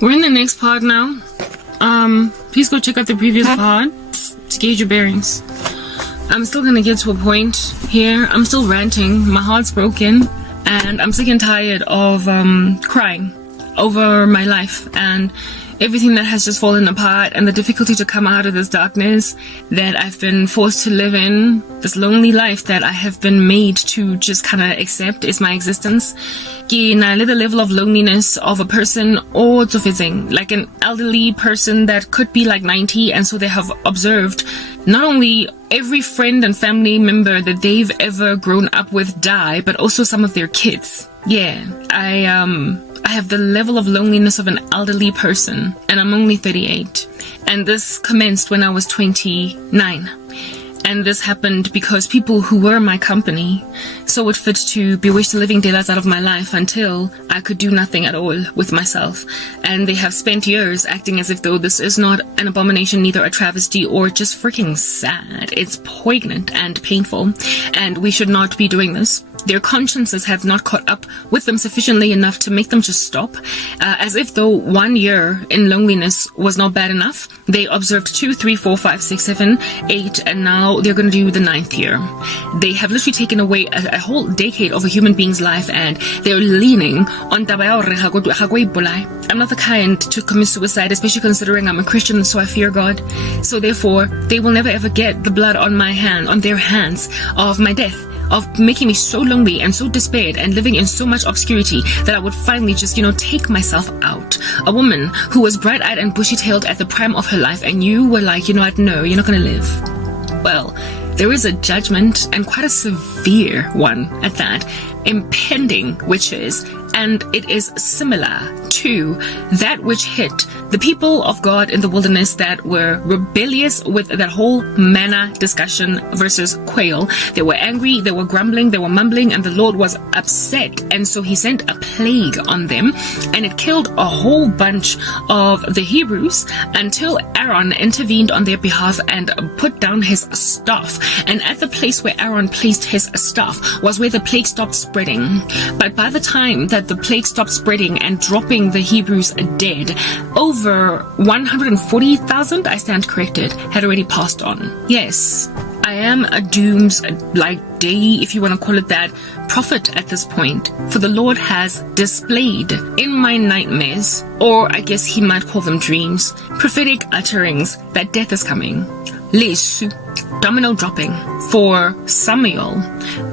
We're in the next part now. Please go check out the previous part to gauge your bearings. I'm still gonna get to a point here. I'm still ranting. My heart's broken, and I'm sick and tired of crying over my life and everything that has just fallen apart, and the difficulty to come out of this darkness that I've been forced to live in, this lonely life that I have been made to just kind of accept is my existence. The level of loneliness of a person or tsofetseng, like an elderly person that could be like 90, and so they have observed not only every friend and family member that they've ever grown up with die, but also some of their kids. Yeah, I have the level of loneliness of an elderly person, and I'm only 38. And this commenced when I was 29. And this happened because people who were my company saw it fit to bewitch the living daylights out of my life until I could do nothing at all with myself. And they have spent years acting as if though this is not an abomination, neither a travesty, or just freaking sad. It's poignant and painful, and we should not be doing this. Their consciences have not caught up with them sufficiently enough to make them just stop. As if though 1 year in loneliness was not bad enough, they observed 2, 3, 4, 5, 6, 7, 8, and now they're going to do the 9th year. They have literally taken away a whole decade of a human being's life, and they're leaning on I'm not the kind to commit suicide, especially considering I'm a Christian, so I fear God. So therefore, they will never ever get the blood on their hands of my death, of making me so lonely and so despaired and living in so much obscurity that I would finally just, take myself out. A woman who was bright-eyed and bushy-tailed at the prime of her life, and you were like, no, you're not gonna live. Well, there is a judgment, and quite a severe one at that, impending, which is, and it is similar to that which hit the people of God in the wilderness that were rebellious with that whole manna discussion versus quail. They were angry, they were grumbling, they were mumbling, and the Lord was upset. And so he sent a plague on them, and it killed a whole bunch of the Hebrews until Aaron intervened on their behalf and put down his staff. And at the place where Aaron placed his staff was where the plague stopped spreading. But by the time that the plague stopped spreading and dropping the Hebrews dead, over 140,000, I stand corrected, had already passed on. Yes, I am a doomsday, if you want to call it that, prophet at this point. For the Lord has displayed in my nightmares, or I guess he might call them dreams, prophetic utterings that death is coming. Lesu, domino dropping for Samuel,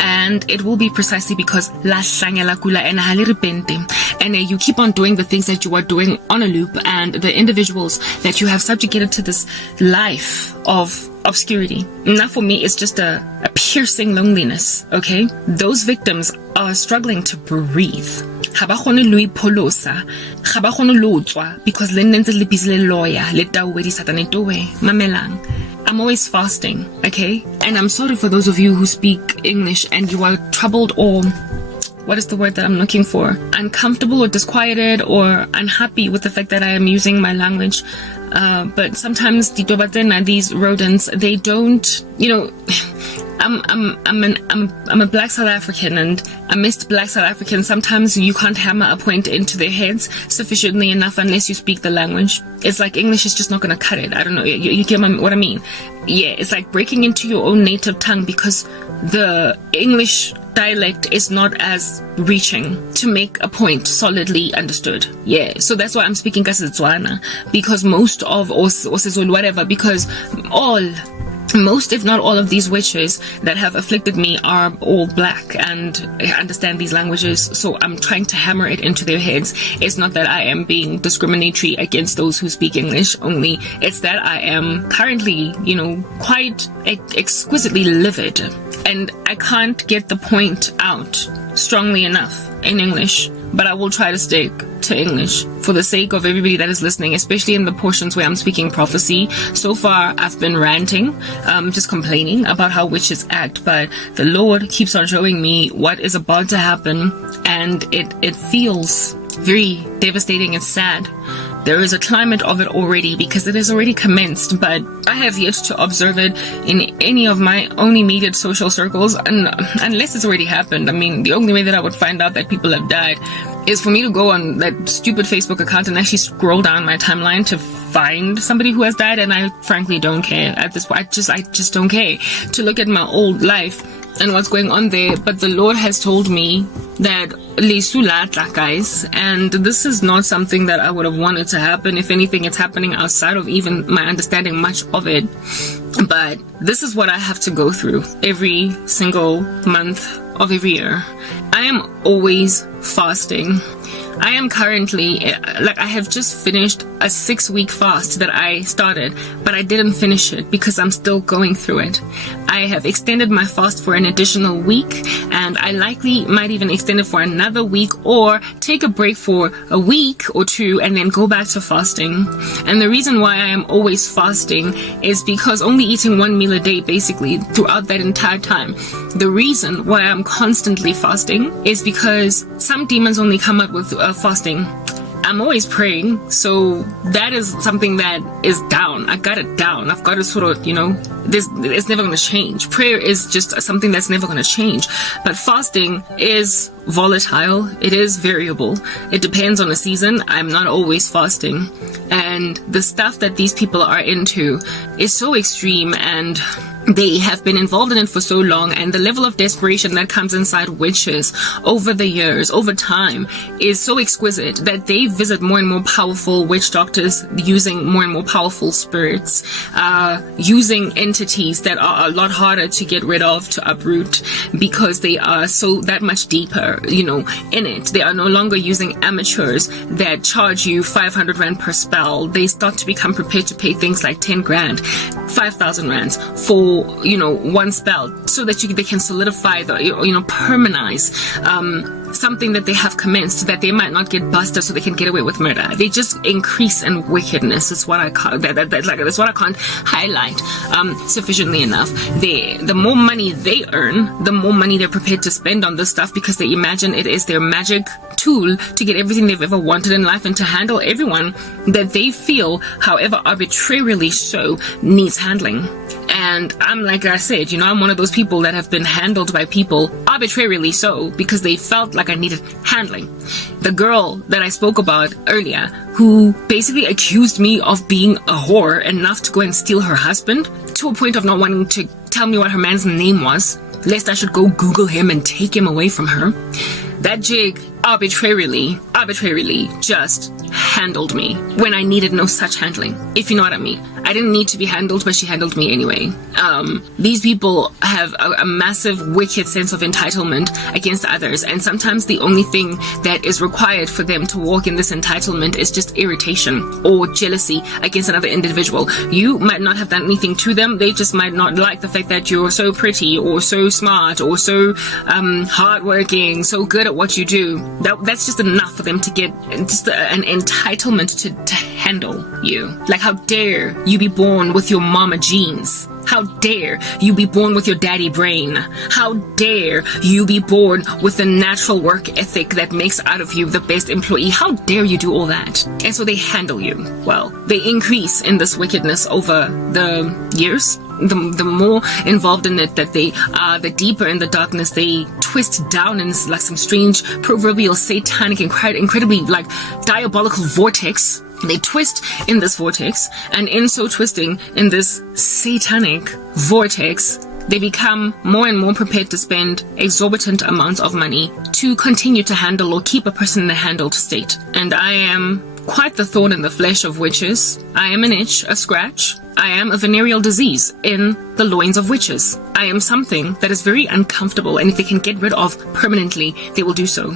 and it will be precisely because la hlangela kula and hale repente, and you keep on doing the things that you are doing on a loop, and the individuals that you have subjugated to this life of obscurity. Now for me, it's just a piercing loneliness, okay? Those victims are struggling to breathe. Because I'm always fasting, okay? And I'm sorry for those of you who speak English and you are troubled, or what is the word that I'm looking for? Uncomfortable or disquieted or unhappy with the fact that I am using my language. But sometimes these rodents, they don't, I'm a black South African, and amidst black South Africans, sometimes you can't hammer a point into their heads sufficiently enough unless you speak the language. It's like English is just not going to cut it. I don't know. You get what I mean? Yeah, it's like breaking into your own native tongue, because the English dialect is not as reaching to make a point solidly understood. Yeah, so that's why I'm speaking Kasetswana, because most of, or whatever, because most, if not all, of these witches that have afflicted me are all black and understand these languages, so I'm trying to hammer it into their heads. It's not that I am being discriminatory against those who speak English only, it's that I am currently, quite exquisitely livid, and I can't get the point out strongly enough in English, but I will try to stick to English for the sake of everybody that is listening, especially in the portions where I'm speaking prophecy. So far, I've been ranting, just complaining about how witches act, but the Lord keeps on showing me what is about to happen, and it feels very devastating and sad. There is a climate of it already, because it has already commenced, but I have yet to observe it in any of my own immediate social circles, and unless it's already happened. I mean, the only way that I would find out that people have died is for me to go on that stupid Facebook account and actually scroll down my timeline to find somebody who has died, and I frankly don't care at this point. I just don't care to look at my old life and what's going on there. But the Lord has told me that lesulatla, guys, and this is not something that I would have wanted to happen. If anything, it's happening outside of even my understanding much of it. But this is what I have to go through every single month of every year. I am always fasting. I am currently, I have just finished a 6-week fast that I started, but I didn't finish it because I'm still going through it. I have extended my fast for an additional week, and I likely might even extend it for another week or take a break for a week or two and then go back to fasting. And the reason why I am always fasting is because only eating one meal a day basically throughout that entire time. The reason why I'm constantly fasting is because some demons only come up with fasting. I'm always praying, so that is something that is down. I got it down. I've got to sort of, it's never going to change. Prayer is just something that's never going to change. But fasting is volatile. It is variable. It depends on the season. I'm not always fasting. And the stuff that these people are into is so extreme, and they have been involved in it for so long, and the level of desperation that comes inside witches over the years, over time, is so exquisite that they visit more and more powerful witch doctors using more and more powerful spirits, using entities that are a lot harder to get rid of, to uproot, because they are so that much deeper, in it. They are no longer using amateurs that charge you 500 rand per spell. They start to become prepared to pay things like 10 grand, 5,000 rands for one spell, so that they can solidify permanize something that they have commenced, that they might not get busted, so they can get away with murder. They just increase in wickedness. Is what I that's what I can't highlight sufficiently enough. The more money they earn, the more money they're prepared to spend on this stuff, because they imagine it is their magic tool to get everything they've ever wanted in life and to handle everyone that they feel, however arbitrarily so, needs handling. And I'm, like I said, I'm one of those people that have been handled by people arbitrarily so, because they felt like I needed handling. The girl that I spoke about earlier, who basically accused me of being a whore enough to go and steal her husband, to a point of not wanting to tell me what her man's name was, lest I should go Google him and take him away from her. That jig arbitrarily just handled me when I needed no such handling, if you know what I mean. I didn't need to be handled, but she handled me anyway. These people have a massive, wicked sense of entitlement against others, and sometimes the only thing that is required for them to walk in this entitlement is just irritation or jealousy against another individual. You might not have done anything to them. They just might not like the fact that you're so pretty or so smart or so hardworking, so good at what you do. That's just enough for them to get just an entitlement to handle you. Like, how dare you be born with your mama genes? How dare you be born with your daddy brain? How dare you be born with the natural work ethic that makes out of you the best employee? How dare you do all that? And so they handle you. Well, they increase in this wickedness over the years. The more involved in it that they are, the deeper in the darkness they twist down in like some strange proverbial satanic, incredibly like diabolical vortex. They twist in this vortex, and in so twisting in this satanic vortex, they become more and more prepared to spend exorbitant amounts of money to continue to handle or keep a person in a handled state. And I am quite the thorn in the flesh of witches. I am an itch, a scratch. I am a venereal disease in the loins of witches. I am something that is very uncomfortable, and if they can get rid of permanently, they will do so.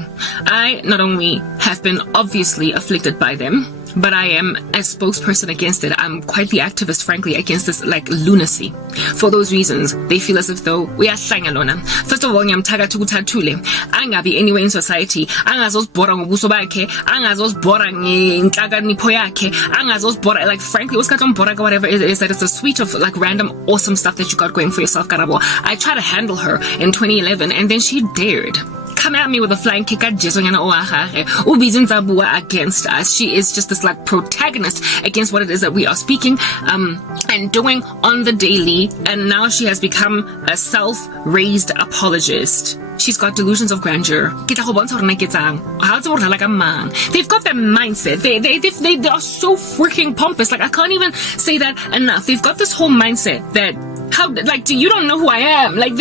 I not only have been obviously afflicted by them, but I am a spokesperson against it. I'm quite the activist, frankly, against this like lunacy. For those reasons, they feel as if though we are lona. First of all, angabi anywhere in society. Angazosbora ngobuso bakhe, angazosbora ngenhlakanipho yakhe, angazosbora, like frankly, whatever it is, that it's a suite of like random awesome stuff that you got going for yourself, Karabo. I tried to handle her in 2011, and then she dared come at me with a flying kick against us. She is just this like protagonist against what it is that we are speaking and doing on the daily, and now she has become a self-raised apologist. She's got delusions of grandeur. They've got that mindset. They are so freaking pompous. Like, I can't even say that enough. They've got this whole mindset that you don't know who I am. Like,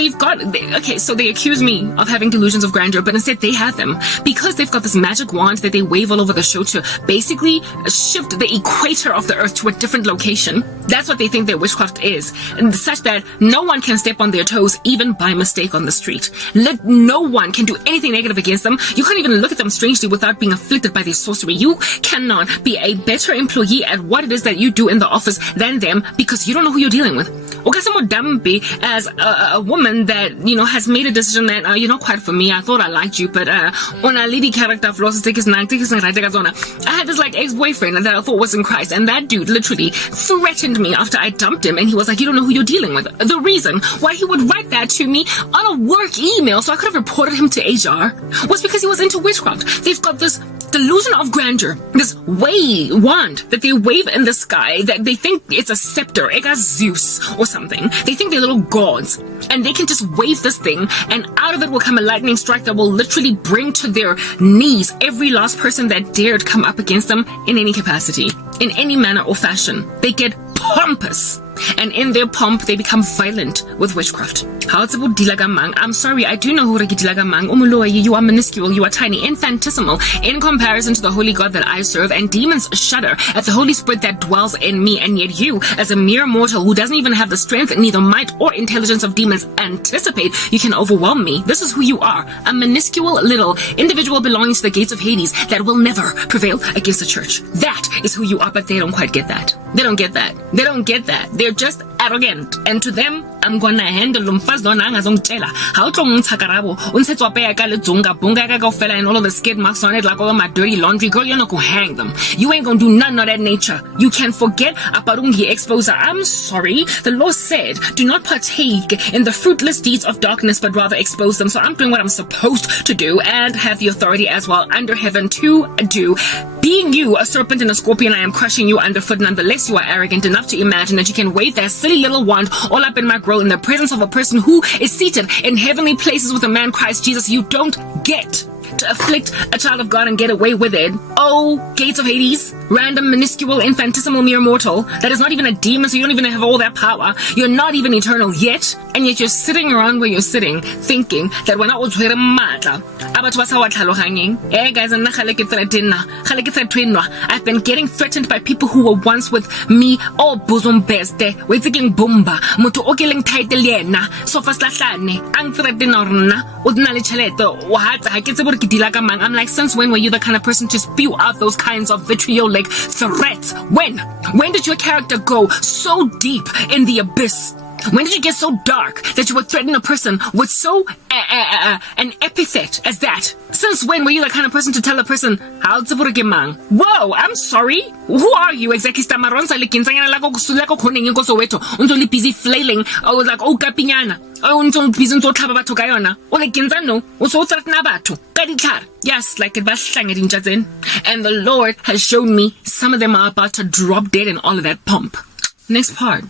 so they accuse me of having delusions of grandeur, but instead they have them because they've got this magic wand that they wave all over the show to basically shift the equator of the earth to a different location. That's what they think their witchcraft is, and such that no one can step on their toes even by mistake on the street. No one can do anything negative against them. You can't even look at them strangely without being afflicted by their sorcery. You cannot be a better employee at what it is that you do in the office than them because you don't know who you're dealing with. Dambi as a woman that, has made a decision that, you're not quite for me. I thought I liked you, but on a lady character, I had this like ex-boyfriend that I thought was in Christ, and that dude literally threatened me after I dumped him, and he was like, you don't know who you're dealing with. The reason why he would write that to me on a work email so I could have reported him to HR was because he was into witchcraft. They've got this delusion of grandeur, this wand that they wave in the sky that they think it's a scepter, like a Zeus or something. They think they're little gods, and they can just wave this thing, and out of it will come a lightning strike that will literally bring to their knees every last person that dared come up against them in any capacity, in any manner or fashion. They get pompous, and in their pomp they become violent with witchcraft. I'm sorry, I do know who you are minuscule, you are tiny, infinitesimal in comparison to the holy God that I serve, and demons shudder at the Holy Spirit that dwells in me, and yet you, as a mere mortal who doesn't even have the strength, neither might or intelligence of demons, anticipate you can overwhelm me. This is who you are, a minuscule little individual belonging to the gates of Hades that will never prevail against the church. That is who you are, but they don't quite get that. They don't get that. They don't get that. They're just arrogant, and to them, I'm gonna handle umfazi lona angazongitshela how to ngitshakarabo unsetswa pe ka ledzonga bunga ka fella and all of the skid marks on it like all of my dirty laundry. Girl, you're not gonna hang them. You ain't gonna do none of that nature. You can forget aparungi exposer. I'm sorry, the law said do not partake in the fruitless deeds of darkness but rather expose them. So I'm doing what I'm supposed to do and have the authority as well under heaven to do. Being you, a serpent and a scorpion, I am crushing you underfoot. Nonetheless, you are arrogant enough to imagine that you can wave that silly little wand all up in my grill in the presence of a person who is seated in heavenly places with a man, Christ Jesus. You don't get to afflict a child of God and get away with it. Oh, gates of Hades, random, minuscule, infinitesimal, mere mortal that is not even a demon, so you don't even have all that power. You're not even eternal yet, and yet you're sitting around where you're sitting thinking that when I was here matla guys, I've been getting threatened by people who were once with me. Oh, bosom beste waiting bomba mutu okeling title yena so fast lahlane ang threaten orna udnale chaleto I'm like, since when were you the kind of person to spew out those kinds of vitriolic threats? When did your character go so deep in the abyss? When did you get so dark that you would threaten a person with so an epithet as that? Since when were you the kind of person to tell a person, whoa, I'm sorry? Who are you exactly? Busy flailing. Oh, like, oh, kapinyana. Yes, like it. And the Lord has shown me some of them are about to drop dead in all of that pomp. Next part.